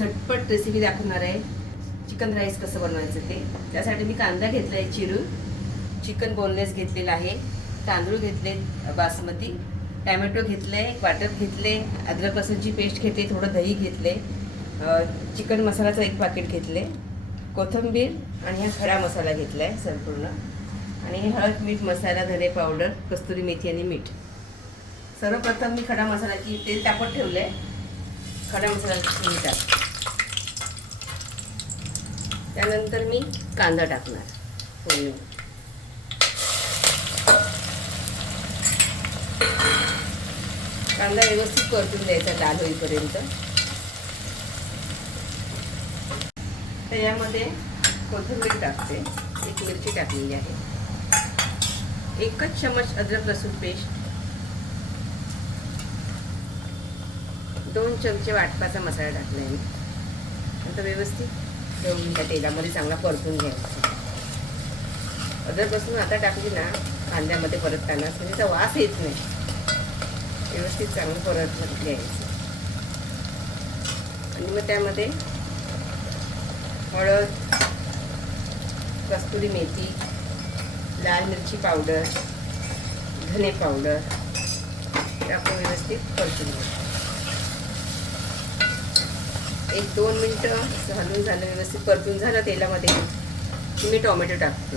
झटपट रेसिपी दाखवणार आहे चिकन राईस कसं बनवायचं ते. त्यासाठी मी कांदा घेतला आहे चिरून, चिकन बोनलेस घेतलेला आहे, तांदूळ घेतले बासमती, टॅमॅटो घेतले, एक वाटप घेतले, अद्रक लसूणची पेस्ट घेतली, थोडं दही घेतले, चिकन मसाल्याचं 1 पाकीट घेतले, कोथिंबीर आणि हा खडा मसाला घेतला आहे संपूर्ण, आणि हळद, मीठ, मसाला, धने पावडर, कस्तुरी मेथी आणि मीठ. सर्वप्रथम मी खडा मसाल्याची तेल तापत ठेवलं आहे. खडा मसाल्याची मी टाक, त्यानंतर मी कांदा टाकणार फोडणी. कांदा व्यवस्थित परतून द्यायचा लाल होईपर्यंत. तर यामध्ये कोथिंबीर टाकते, 1 मिरची टाकलेली आहे, 1 चमच अद्रक लसूण पेस्ट, 2 चमचे वाटपाचा मसाला टाकला आहे मी. नंतर व्यवस्थित घेऊन त्या तेलामध्ये चांगला परतून घ्यायचा. अद्रक लसूण आता टाकली ना कांद्यामध्ये परतताना म्हणजे त्याचा वास येत नाही. व्यवस्थित चांगलं परत घ्यायचं. आणि मग त्यामध्ये हळद, कस्तुरी मेथी, लाल मिरची पावडर, धने पावडर टाकून व्यवस्थित परतून घ्यायचं. 1-2 मिनटं हलवून झालं, व्यवस्थित परतून झालं तेलामध्ये की मी टोमॅटो टाकते.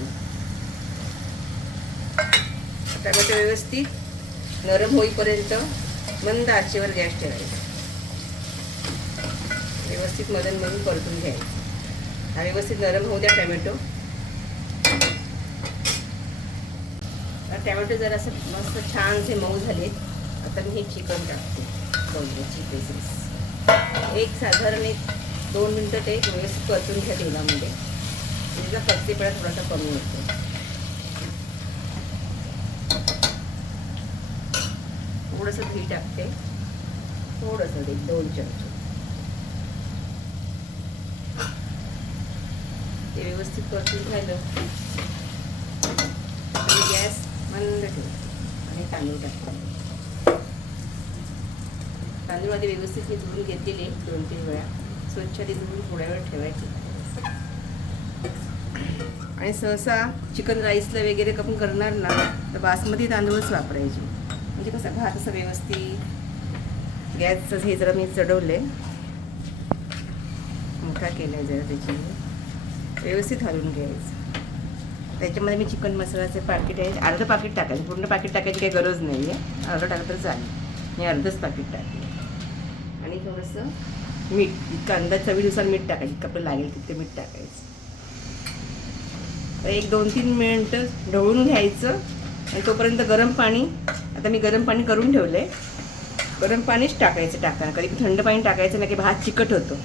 टोमॅटो व्यवस्थित नरम होईपर्यंत मंद आचेवर गॅस ठेवायचा. व्यवस्थित मधून परतून घ्यायचं. हा व्यवस्थित नरम होऊ द्या टोमॅटो. टोमॅटो जर असं मस्त छानसे मऊ झाले, आता मी हे चिकन टाकते. बोनलेसची पीसेस साधारण 1-2 मिनटं ते व्यवस्थित परतून घ्या तेलामध्ये. त्याचा कच्चेपणा थोडासा कमी होतो. थोडंसं दही टाकते, थोडंसं 1-2 चमचे. ते व्यवस्थित परतून झालं आणि गॅस मंद ठेव आणि तांदूळ टाकते. तांदूळ आधी व्यवस्थित मी धुवून घेतलेले 2-3 वेळा, स्वच्छ ते धुवून थोड्या वेळ ठेवायचे. आणि सहसा चिकन राईसला वगैरे आपण करणार ना तर बासमती तांदूळच वापरायचे. म्हणजे कसं भात असं व्यवस्थित गॅसचं हे जरा मी चढवले, मोठा केला आहे जरा, त्याची व्यवस्थित हलवून घ्यायचं. त्याच्यामध्ये मी चिकन मसाल्याचे पाकीट आहे, अर्धं पाकीट टाकायचं, पूर्ण पाकीट टाकायची काही गरज नाही आहे, अर्धं टाकलं तर चालेल. मी अर्धंच पाकीट टाकले. आणि थोडंसं मीठ, कांदा चवीनुसार मीठ टाकायचं, जितकं आपल्याला लागेल तितकं मीठ टाकायचं. तर 1-2-3 मिनटं ढवळून घ्यायचं. आणि तोपर्यंत गरम पाणी, आता मी गरम पाणी करून ठेवलं आहे, गरम पाणीच टाकायचं. टाकताना कधी थंड पाणी टाकायचं नाही की भात चिकट होतो.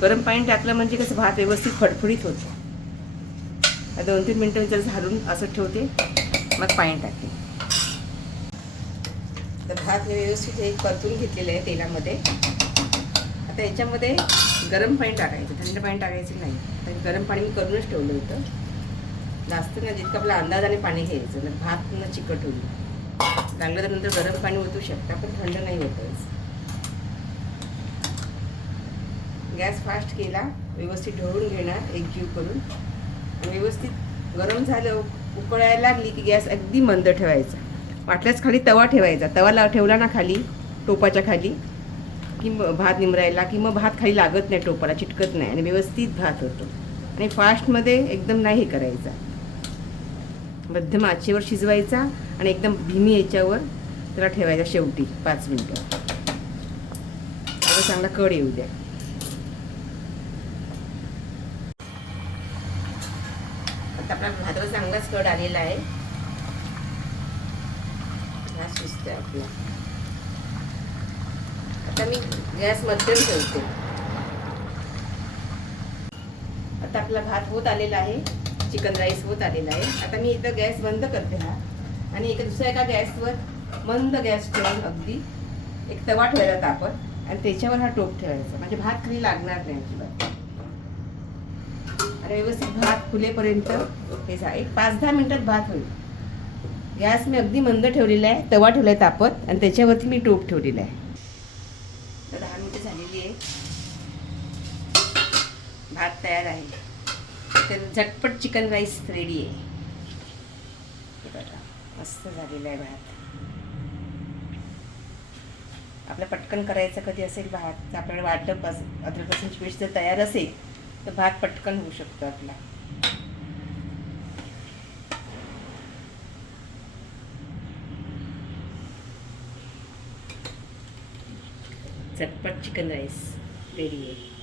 गरम पाणी टाकलं म्हणजे कसं भात व्यवस्थित फडफडीत होतो. 2-3 मिनटं जर झाडून असं ठेवते, मग पाणी टाकते. तर भात व्यवस्थित एक परतून घेतलेलं आहे तेलामध्ये. आता याच्यामध्ये गरम पाणी टाकायचं, थंड पाणी टाकायचं नाही. तर गरम पाणी मी करूनच ठेवलं होतं. जास्त ना जितकं आपल्या अंदाजाने पाणी घ्यायचं, तर भात न चिकट होईल. लागलं तर नंतर गरम पाणी ओतू शकता, पण थंड नाही होतं. गॅस फास्ट केला, व्यवस्थित ढवळून घेणार एकजीव करून. व्यवस्थित गरम झालं, उकळायला लागली की गॅस अगदी मंद ठेवायचा. वाटल्यास खाली तवा ठेवायचा. तवा ठेवला ना खाली टोपाच्या खाली की भात निमरायला, की मग भात खाली लागत नाही, टोपाला चिटकत नाही आणि व्यवस्थित भात होतो. आणि फास्टमध्ये एकदम नाही हे करायचा, मध्यम आचेवर शिजवायचा आणि एकदम धीमी याच्यावर त्याला ठेवायचा. शेवटी 5 मिनटं आता चांगला कड येऊ द्या. आता आपला भाताला चांगलाच कड आलेला आहे. हा शिजतोय आपला. आता मी गॅस मध्यम ठेवते. आता आपला भात होत आलेला आहे, चिकन राईस होत आलेला आहे. आता मी इथं गॅस बंद करते हा, आणि दुसऱ्या एका गॅसवर मंद गॅस ठेवून अगदी एक तवा ठेवायला तापत आणि त्याच्यावर हा टोप ठेवायचा, म्हणजे भात खाली लागणार नाही अजिबात. आणि व्यवस्थित भात फुलेपर्यंत हे 5-10 मिनिटात भात होईल. गॅस मी अगदी मंद ठेवलेला आहे, तवा ठेवला आहे तापत आणि त्याच्यावरती मी टोप ठेवलेला आहे. तर 10 मिनिटं झालेली आहे. भात तयार आहे. तर झटपट चिकन राईस रेडी आहे. हे बघा मस्त झालेला आहे भात. आपलं पटकन करायचं कधी असेल भात तर आपल्याला वाटप अद्रक लसूणची पेस्ट जर तयार असेल तर भात पटकन होऊ शकतो आपला. झटपट चिकन राईस रेडी आहे.